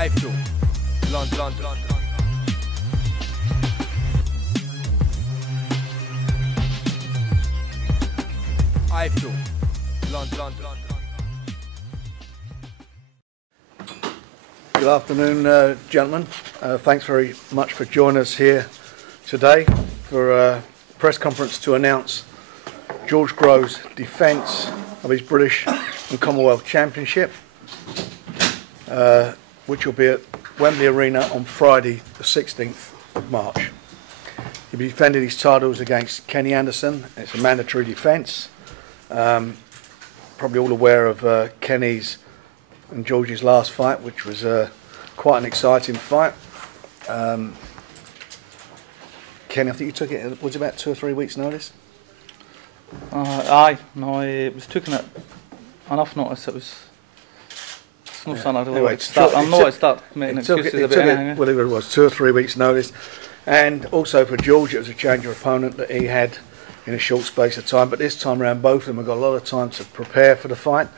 iFILM, London. iFILM, London. Good afternoon, gentlemen. Thanks very much for joining us here today for a press conference to announce George Groves' defence of his British and Commonwealth Championship, which will be at Wembley Arena on Friday the 16th of March. He'll be defending his titles against Kenny Anderson. It's a mandatory defence. Probably all aware of Kenny's and George's last fight, which was quite an exciting fight. Kenny, I think you took it, was it about 2 or 3 weeks' notice? Aye, no, it was taken at enough notice. It was. It's not something I really Anyway, want to start. I'm not to start making excuses about anything. Whatever it was, 2 or 3 weeks' notice. And also for George, it was a change of opponent that he had in a short space of time. But this time around, both of them have got a lot of time to prepare for the fight.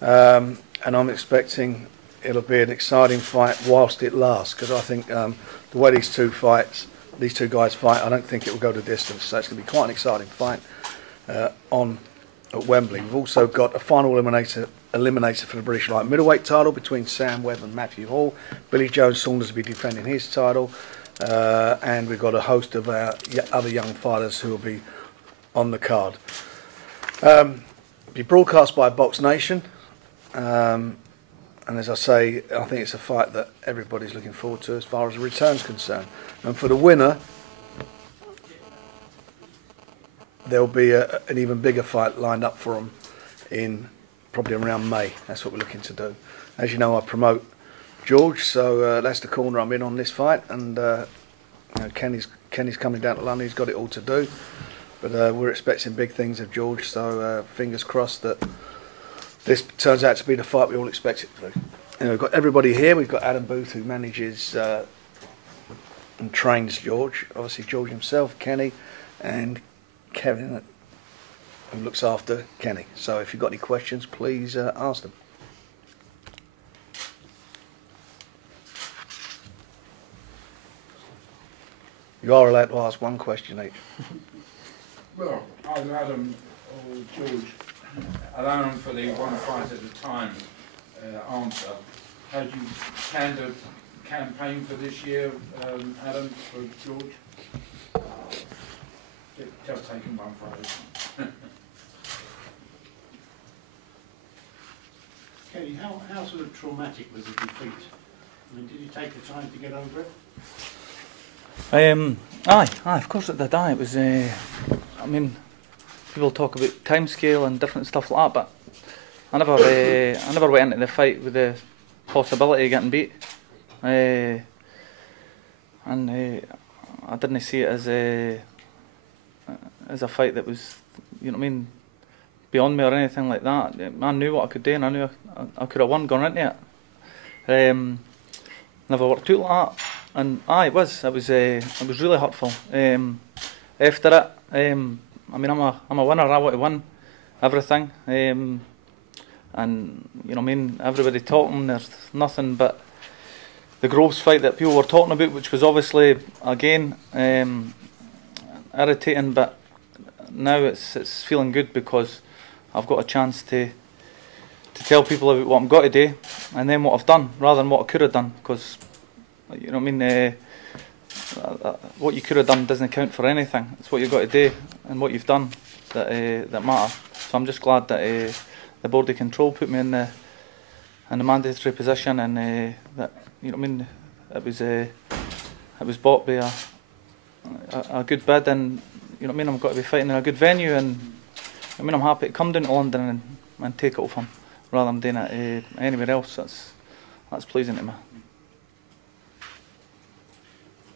And I'm expecting it'll be an exciting fight whilst it lasts, because I think the way these two guys fight, I don't think it will go the distance. So it's going to be quite an exciting fight on at Wembley. We've also got a final eliminator for the British light middleweight title between Sam Webb and Matthew Hall. Billy Joe Saunders will be defending his title, and we've got a host of our other young fighters who will be on the card. Be broadcast by Box Nation, and as I say, I think it's a fight that everybody's looking forward to as far as the return's concerned. And for the winner, there'll be an even bigger fight lined up for them in probably around May. That's what we're looking to do. As you know, I promote George, so that's the corner I'm in on this fight. And you know, Kenny's coming down to London. He's got it all to do, but we're expecting big things of George. So fingers crossed that this turns out to be the fight we all expect it to be. And we've got everybody here. We've got Adam Booth, who manages and trains George. Obviously George himself, Kenny, and Kevin, who looks after Kenny. So if you've got any questions, please ask them. You are allowed to ask one question each. Well, either Adam or George, allowing for the one fight at a time answer. How do you plan to campaign for this year, Adam, for George? Just taking one fight. Kenny, how sort of traumatic was the defeat? I mean, did you take the time to get over it? Aye, of course it did. Aye, it was. I mean, people talk about timescale and different stuff like that, but I never went into the fight with the possibility of getting beat, and I didn't see it as a fight that was, you know what I mean, beyond me or anything like that. I knew what I could do, and I knew I could have won going into it. Never worked out like that, and it was really hurtful. After it, I mean, I'm a winner. I want to win everything, and you know what I mean. Everybody talking, there's nothing but the Groves fight that people were talking about, which was obviously again irritating, but now it's feeling good because I've got a chance to tell people about what I'm got to do, and then what I've done rather than what I could have done, because you know what I mean. What you could have done doesn't count for anything. It's what you've got to do and what you've done that matter. So I'm just glad that the board of control put me in the mandatory position, and that, you know what I mean, it was bought by a good bid, and you know what I mean, I've got to be fighting in a good venue, and I mean, I'm happy to come down to London and take it off him rather than doing it anywhere else. That's pleasing to me.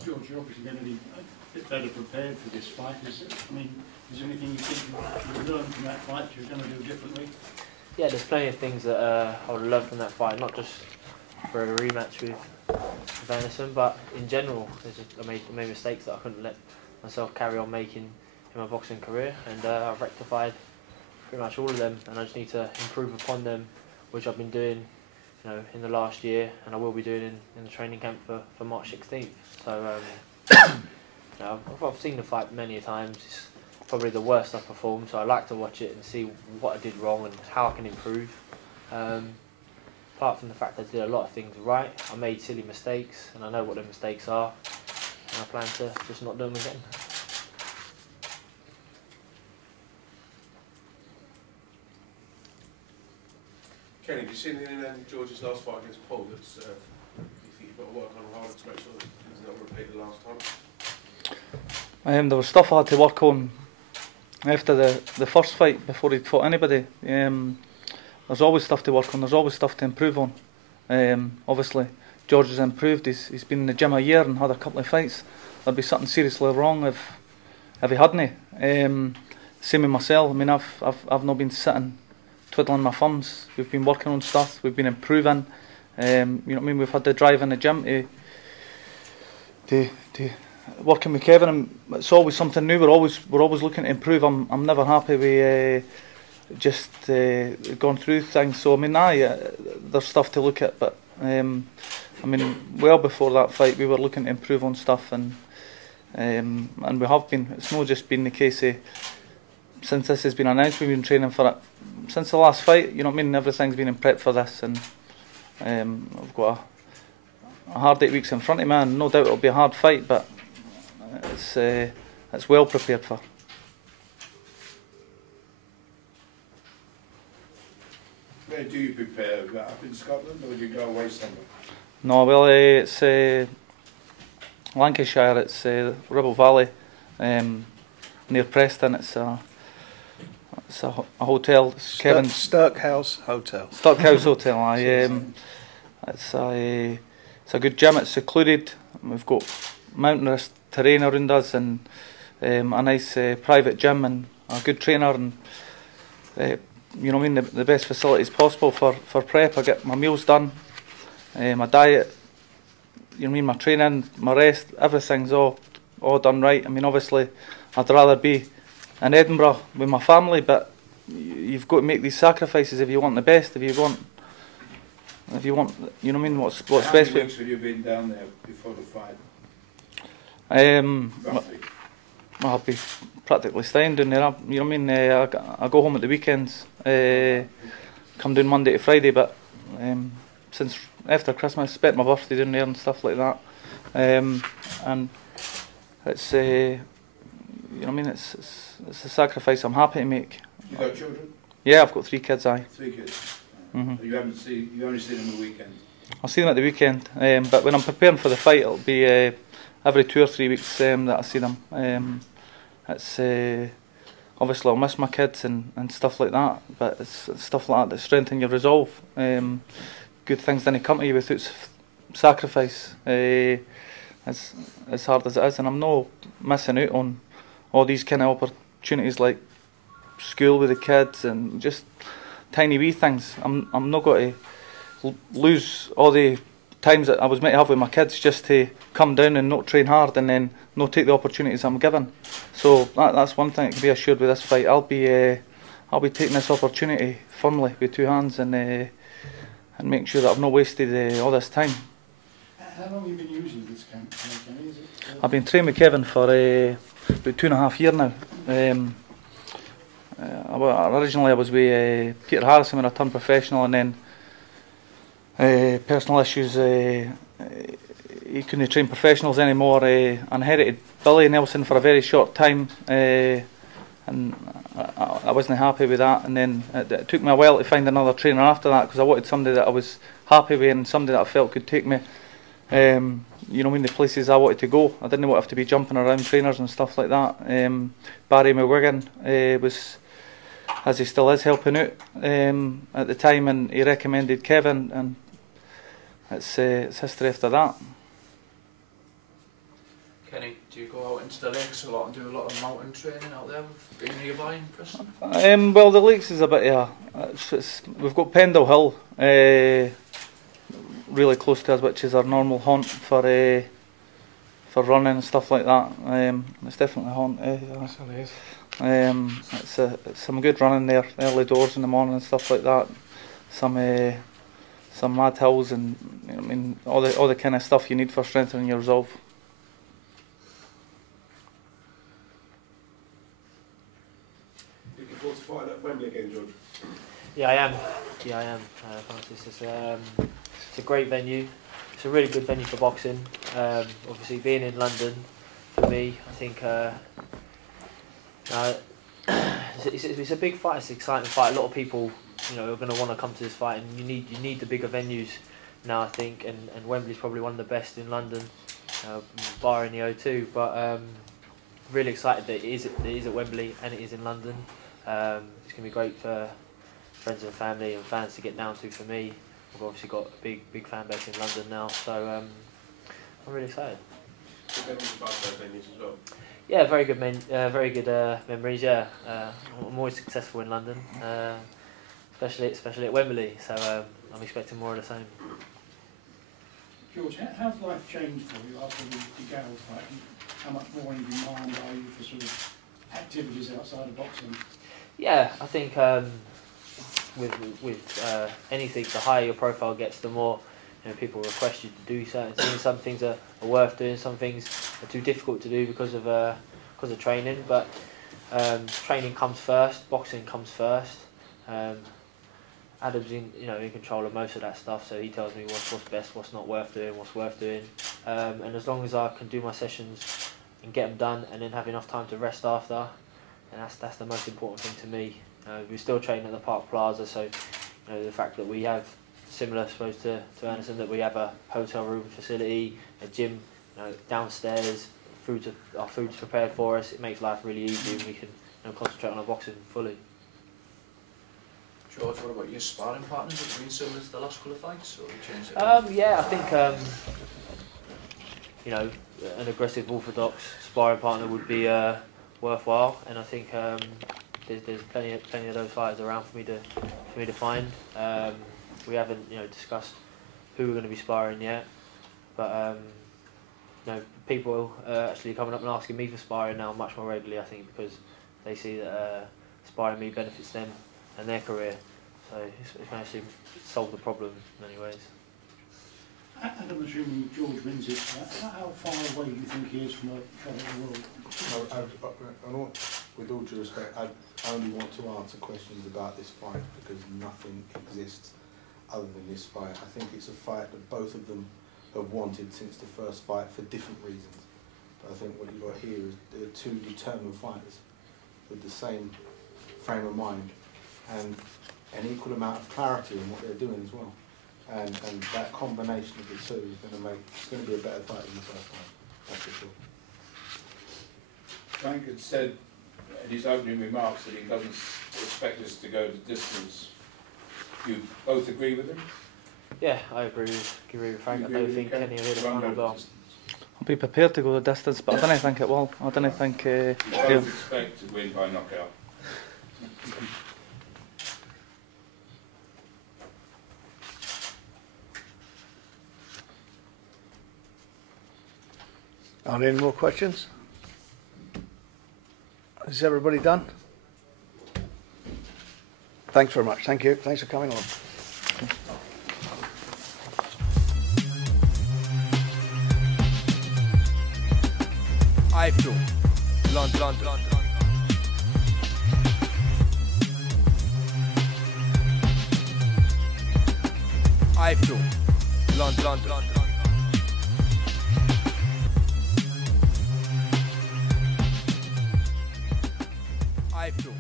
George, you're obviously going to be a bit better prepared for this fight. Is there anything you think you learned from that fight you're going to do differently? Yeah, there's plenty of things that I would have learned from that fight, not just for a rematch with Anderson, but in general. I made mistakes that I couldn't let myself carry on making in my boxing career, and I've rectified pretty much all of them, and I just need to improve upon them, which I've been doing you know, in the last year, and I will be doing in the training camp for March 16th. So you know, I've seen the fight many a times. It's probably the worst I've performed, so I like to watch it and see what I did wrong and how I can improve. Apart from the fact I did a lot of things right, I made silly mistakes, and I know what the mistakes are, and I plan to just not do them again. Kenny, have you seen anything in George's last fight against Paul that's you think you've got to work on harder to make sure that it's not repeated the last time? There was stuff I had to work on after the first fight before he'd fought anybody. There's always stuff to work on, there's always stuff to improve on. Obviously George has improved, he's been in the gym a year and had a couple of fights. There'd be something seriously wrong if he hadn't. Same with myself. I mean, I've not been sitting twiddling my thumbs. We've been working on stuff, we've been improving. You know what I mean, we've had the drive in the gym to working with Kevin, and it's always something new. We're always looking to improve. I'm never happy with just going through things. So I mean, there's stuff to look at, but I mean, well before that fight, we were looking to improve on stuff, and we have been. It's not just been the case since this has been announced. We've been training for it since the last fight. You know what I mean? Everything's been in prep for this, and I've got a hard 8 weeks in front of me, and no doubt it'll be a hard fight, but it's well prepared for. Where do you prepare? Up in Scotland, or do you go away somewhere? No, well, it's Lancashire. It's Ribble Valley, near Preston. It's a hotel. Stirk House Hotel. Stirk House Hotel. It's a good gym. It's secluded. We've got mountainous terrain around us, and a nice private gym, and a good trainer, and you know what I mean, the best facilities possible for prep. I get my meals done, my diet, you know what I mean, my training, my rest, everything's all done right. I mean, obviously I'd rather be in Edinburgh with my family, but you've got to make these sacrifices if you want the best, if you want, you know what I mean, what's best for you. How many weeks have you been down there before the fight? Roughly. I'll be practically staying down there. You know what I mean? I go home at the weekends, come down Monday to Friday, but since after Christmas, spent my birthday down there and stuff like that. And it's you know what I mean? It's a sacrifice I'm happy to make. You got children? Yeah, I've got 3 kids. 3 kids. You only see them on the weekend. I'll see them at the weekend, but when I'm preparing for the fight, it'll be every 2 or 3 weeks that I see them. It's obviously I'll miss my kids and stuff like that, but it's stuff like that strengthens your resolve. Good things didn't come to you without sacrifice, as hard as it is, and I'm not missing out on all these kind of opportunities like school with the kids and just tiny wee things. I'm not going to lose all the times that I was meant to have with my kids just to come down and not train hard and then not take the opportunities I'm given. So that's one thing that can be assured with this fight. I'll be taking this opportunity firmly with 2 hands and making sure that I've not wasted all this time. How long have you been using this camp? Is it, I've been training with Kevin for about 2.5 years now. Originally I was with Peter Harrison when I turned professional, and then personal issues, he couldn't train professionals anymore. I inherited Billy Nelson for a very short time, and I wasn't happy with that, and then it took me a while to find another trainer after that, because I wanted somebody that I was happy with and somebody that I felt could take me you know, in the places I wanted to go. I didn't want to have to be jumping around trainers and stuff like that. Barry McWigan was, as he still is, helping out at the time, and he recommended Kevin, and it's history after that. Kenny, do you go out into the lakes a lot and do a lot of mountain training out there, being nearby in Preston? Well, the lakes is a bit we've got Pendle Hill really close to us, which is our normal haunt for running and stuff like that. It's definitely a haunt. It's some good running there, early doors in the morning and stuff like that. Some some mad hills, and you know, I mean all the kind of stuff you need for strengthening your resolve. Looking forward to fighting at Wembley again, George. Yeah, I am. Francis, it's a great venue. It's a really good venue for boxing. Obviously, being in London, for me, I think it's a big fight. It's an exciting fight. A lot of people, you know, are going to want to come to this fight, and you need the bigger venues now, I think. And Wembley's probably one of the best in London, barring the O2. But really excited that it is at Wembley and it is in London. It's going to be great for friends and family and fans to get down to. For me, we've obviously got a big fan base in London now, so I'm really excited. Yeah, very good memories. Yeah, I'm always successful in London, especially at Wembley. So I'm expecting more of the same. George, how's life changed for you after the Garrel fight? How much more in demand are you for sort of activities outside of boxing? Yeah, I think with anything, the higher your profile gets, the more, you know, people request you to do certain things. Some things are worth doing. Some things are too difficult to do because of training. But training comes first. Boxing comes first. Adam's in control of most of that stuff, so he tells me what's best, what's not worth doing, what's worth doing. And as long as I can do my sessions and get them done, and then have enough time to rest after, and that's the most important thing to me. We still train at the Park Plaza, so the fact that we have, similar I suppose to Anderson, that we have a hotel room facility, a gym downstairs, our food's prepared for us, it makes life really easy, and we can concentrate on our boxing fully. George, what about your sparring partners? Have you been similar to the last couple of fights, or have you changed it? Yeah, I think an aggressive orthodox sparring partner would be worthwhile, and I think there's plenty of those fighters around for me to find. We haven't discussed who we're going to be sparring yet, but people are actually coming up and asking me for sparring now much more regularly, I think, because they see that sparring me benefits them and their career, so it's actually solved the problem in many ways. And I'm assuming George wins it. How far away do you think he is from a shot at the world? With all due respect, I only want to answer questions about this fight because nothing exists other than this fight. I think it's a fight that both of them have wanted since the first fight for different reasons. But I think what you've got here is they're two determined fighters with the same frame of mind and an equal amount of clarity in what they're doing as well. And that combination of the two is going to be a better fight than the first time, that's for sure. Frank had said in his opening remarks that he doesn't expect us to go the distance. Do you both agree with him? Yeah, I agree with Frank. I don't think Kenny will hit a final bell. I'll be prepared to go the distance, but I don't think it will. I don't think. You both expect to win by knockout. Are there any more questions? Is everybody done? Thanks very much. Thank you. Thanks for coming on. iFILM, London. iFILM, London. iFILM.